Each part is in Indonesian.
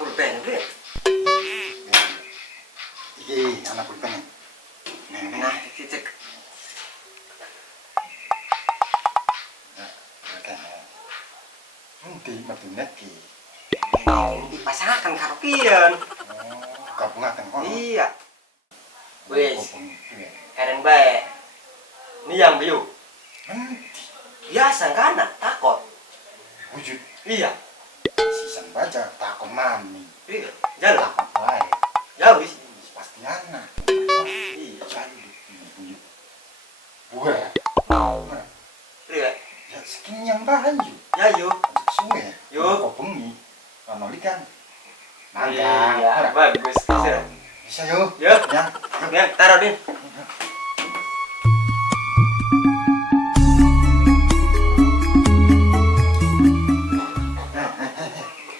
pulpen deh. Iki anak pulpen. Nah, cek. Nanti metune ki. Dipasangkan karo pian. Gabungaken kono. Iya. Wes. Eren bae. Ini yang biu. Biasa kan takut. Wujud. Iya. Sisan baca takon mami. Iya. Jalan. Takon bae. Ya wis. Pasti anak. Iya. Jadi wujud. Buah. Iya. Ya segini yang bahayu. Ya yuk. Suwe. Yuk. Kok bengi. Ono ikan. Iya, bagus. Bisa yuk. Yuk. Ya. Ya, taruh deh.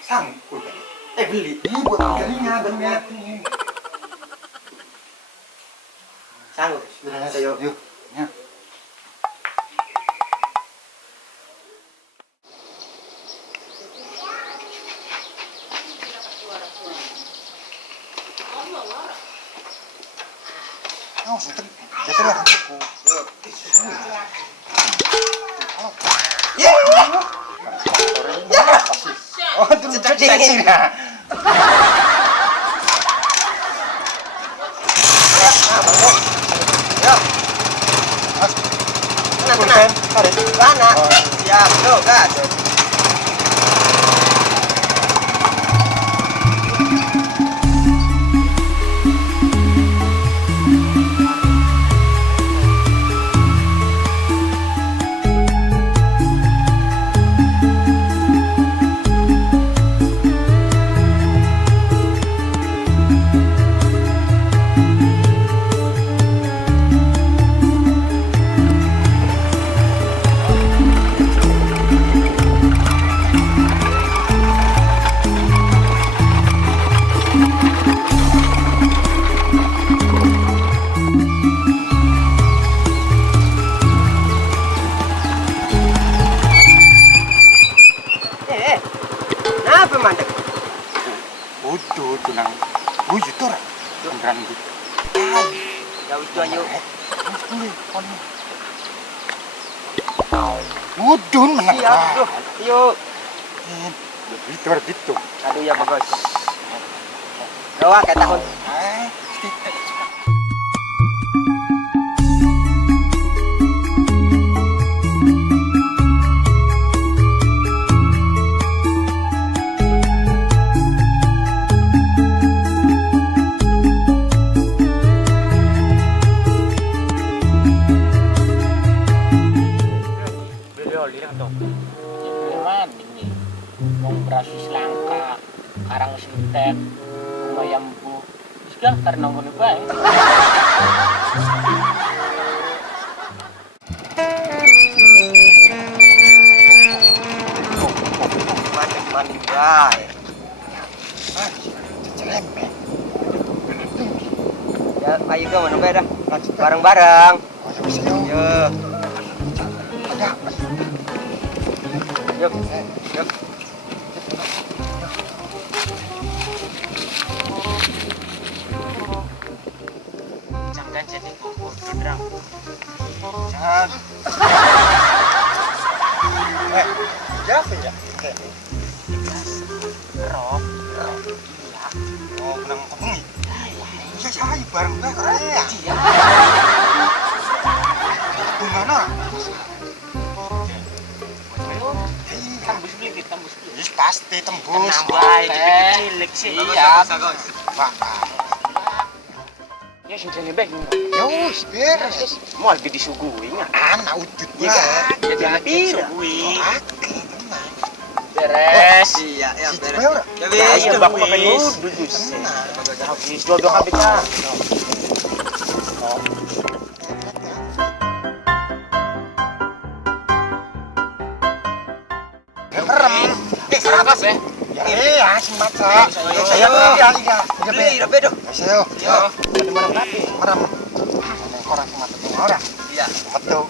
Sangkul. Beli. Ini buat garingan bener. Sanggup. Ayo. Yuk. Ya. Oh, sudah. Jadi lah aku. Oh, itu dingin. Tenang. Mana? Siap, yuk, gas. Kenapa mandek? Udah, tunang. Wujud tuh orang. Beneran wujud. Ya udah yuk. Wudun menang. Siap, yuk. Yuk. Gitu. Aduh ya bagus. Gawa kayak tahun. Brasus langka, karang sintek, lumayambu, sudah karena nggak baik. Manik bae. Ya, ayo ke mana bae dah. Bareng-bareng. Yuk. Yuk. Yuk. Jangan jadi kumpul drang. Jangan. Siapa ya? Rob. Iya. Oh, menang kebengi. Iya, saya bareng bareng. Iya. Gimana? Tembus beli, tembus beli. Yes, pasti tembus. Nambah, cilik sih. Iya. Pak. Ya sudah nih baik. Ya wis, beres. Mau lagi disuguhi nggak? Anak wujud Iya kan? Jadi Jadi disuguhi. tenang. Beres. Iya, ya Si beres. Cepet ora? Ya Ya wis. iya baku makan dulu jus. Habis jodoh habis ya. Merem. Apa sih? Ya, semacam. Saya beli, udah bedo. Ayo. Yo. Ada mana berapa? Merem. Nek orang semacam ora. Iya. Betul.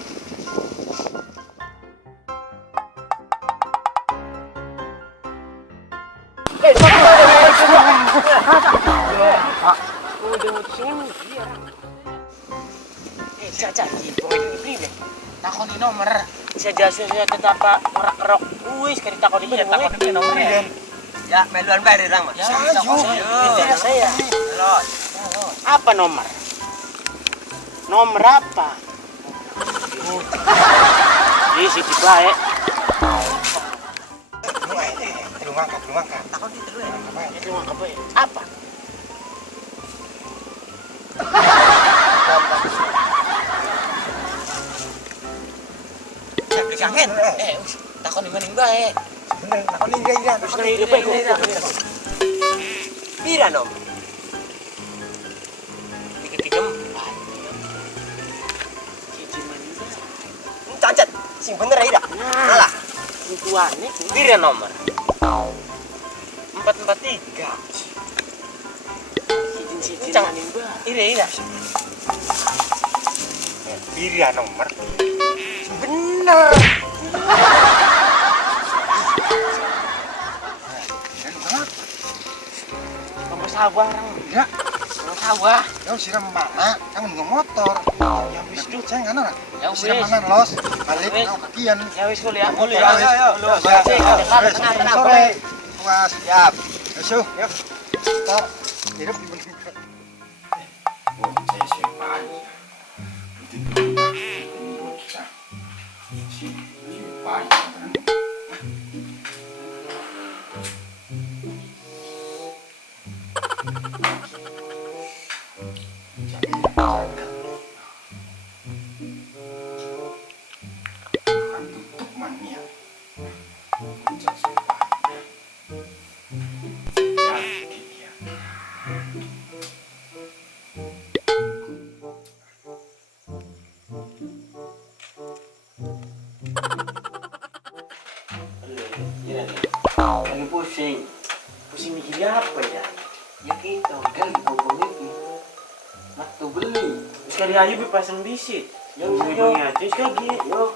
Caca, pokoknya ini deh. Takoni nomor. Bisa jasa saya tetap ngerak-ngerok. Wis kali takoni bisa takoni nomornya. Ya, meluan bayar orang mah. Ya, saya. Los. Apa nomor? Nomor apa? Di situ baik. Belum angkat. Takon di telu ya. Itu apa ya? Apa? Saya beli kangen. Takon di mana baik? Bener, takon Indra. Terus kali itu baik. Pira nom? Tiga. Cici manja. Cacat. Sing bener ya dah. Nah, tuannya pira nomor? 443. Cici maning baik. Ira. Pira nomor. Bener. Nomor sawah orang. Ya, Nomor sawah. kau siram mana? Kamu nggak motor. Ya wis tuh, saya nggak nana. Ya Siram wis. mana los? Balik Wis. kau kakian. Ya wis kuliah. Ayo. Tenang. Sore. Puas. Siap. Ayo, yuk. Stop. Hidup di bener. Lagi pusing mikir apa ya? Ya kita kan ngomong ini waktu beli sekali aja pasang bisit yang beli aja sekali yo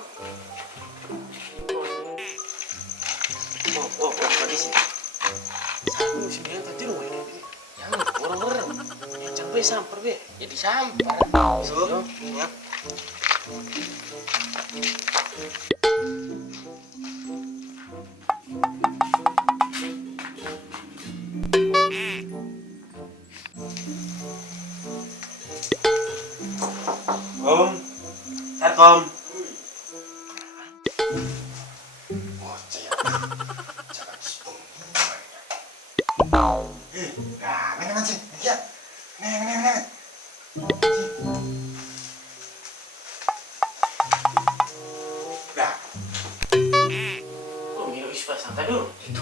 tadi sih satu sembilan tadi loh yang orang yang sampai sampar be jadi sampar yo ya. Sarkom.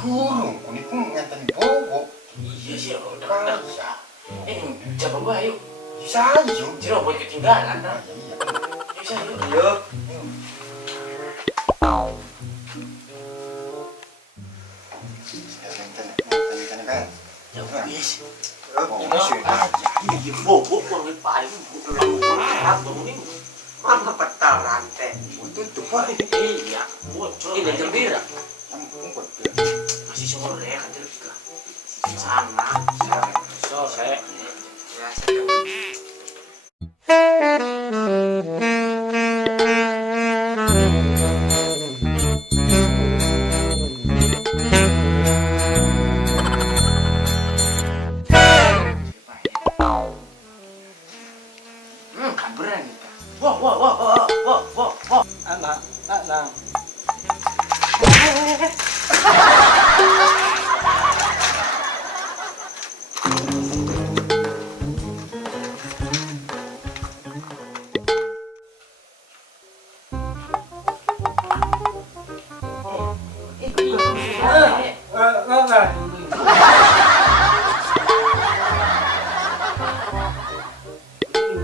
Turun, ini pun nganteni bobo. Iya sih, udah bisa. Coba gua yuk. Bisa aja. Jero buat ketinggalan. Iya. Bisa yuk. Yuk. Ya wis. Iya. Bobo kurang paling ini. Mana petal rantai? Tutup. Iya, bocor. Ini gembira. Masih sore kan juga. Sana. Sore. Ya, saya. Kan berani. Wah. Anak.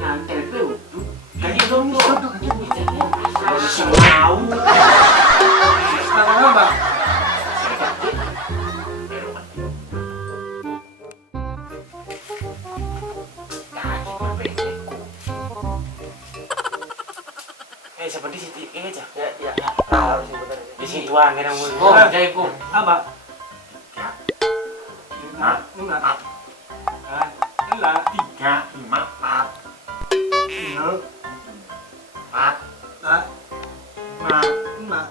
Nyantel tuh. Kayak dong. Mau. Apa? Seperti situ ini aja. Ya. Harus bener. Di situan kan mau. Oh, Jaiku. Apa? Enggak. Enggak. 3, 5, 4. Mak. Mak. Mak. Mak.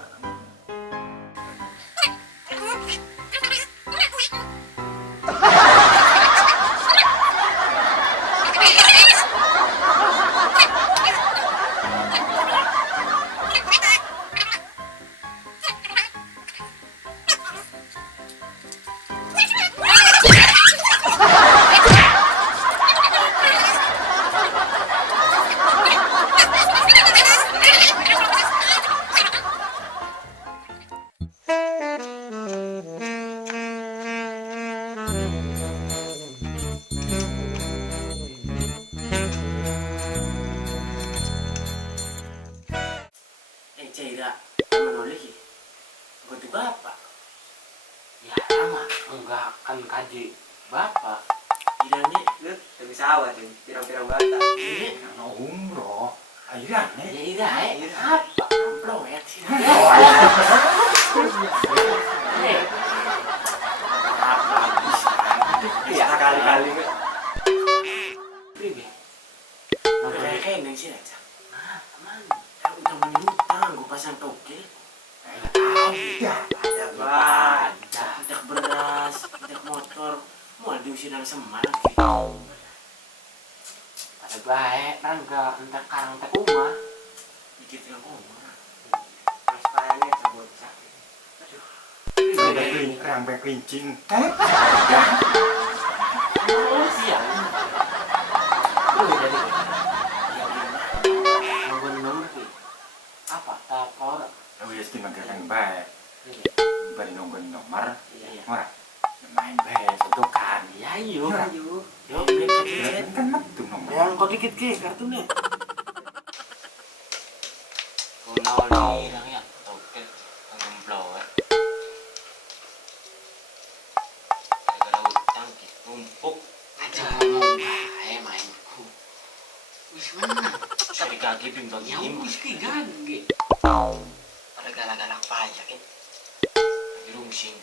Cira, menoleh ya. Gue tuh bapak. Ya sama, enggak akan kaji bapak. Tidaknya, Lu tapi sawah tuh, pirang-pirang bata. ini Karena umroh. Akhirnya ya ira, apa? Belum ya sih. Apa bisa? Iya, kali-kali nggak. Pribe. Makanya kayak neng sih aja. Nah, aman. Aku udah menyutang, gue pasang tokel. Ada. Ada. Tidak beras, tidak motor. Mau diusir dari Semarang gitu. Pada baik, nangga entar karang tak rumah. Dikit yang rumah. Mas payahnya cabut sakit. Rambek kelincing. Oh, siang. Udah jadi. Nungguin nomor apa? Tapor. Oh ya sih makan baik. Bari nungguin nomor. Iya. Ora. Main baik sodokan. Ya, yuk. Ayo. Yuk, mereka dicet. Kan metu nomor. Yang kau dikit ke kartunnya. Kunol nih, yang ya. Toket, ngemblok. Gara-gara utang, tumpuk. Aja ngomong bae mainku. Wis menang. Cari kaki bimbang ini. Wis ki gage. Pada galak-galak pajak kan. Lagi rungsing.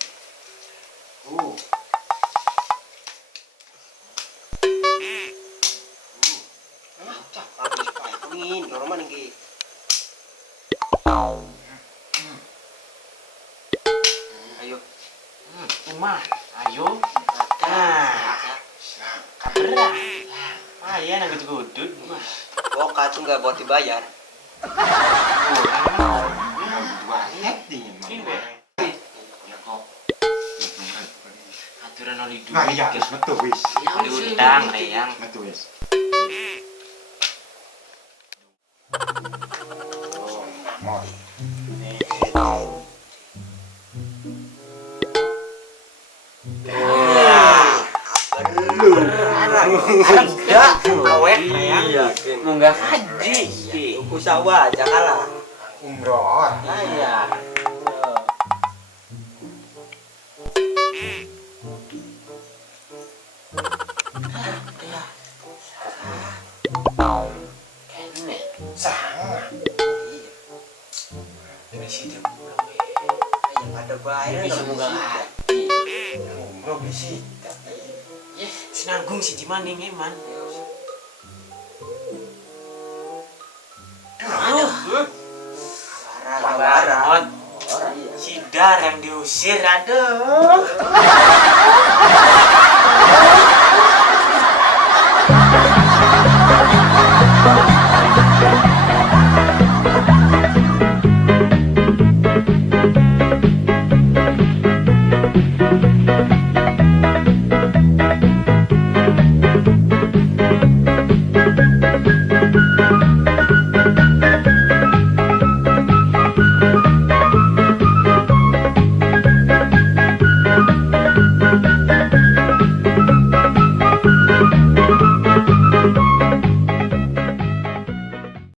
Cak, habis payah. Pengin, orang mana ki? Ayo. Rumah, ayo. Nah, kaberah. Ah, iya nang gudut. Oh, tuh nggak buat dibayar. Dua net di Aturan oli duit. Nah iya, metu wis. Oli utang, ayang. Metu wis. Mau. Enggak, awet ayang. Iya, Munggah haji. Tuku sawah aja kalah. Umroh. Iya. Kene. Sangat. Ini sih dia Yang ada bayar. bisa munggah haji. Umroh bisi. Yes, sinanggung si Jimaning eman. Barang. Si Dar yang diusir, aduh.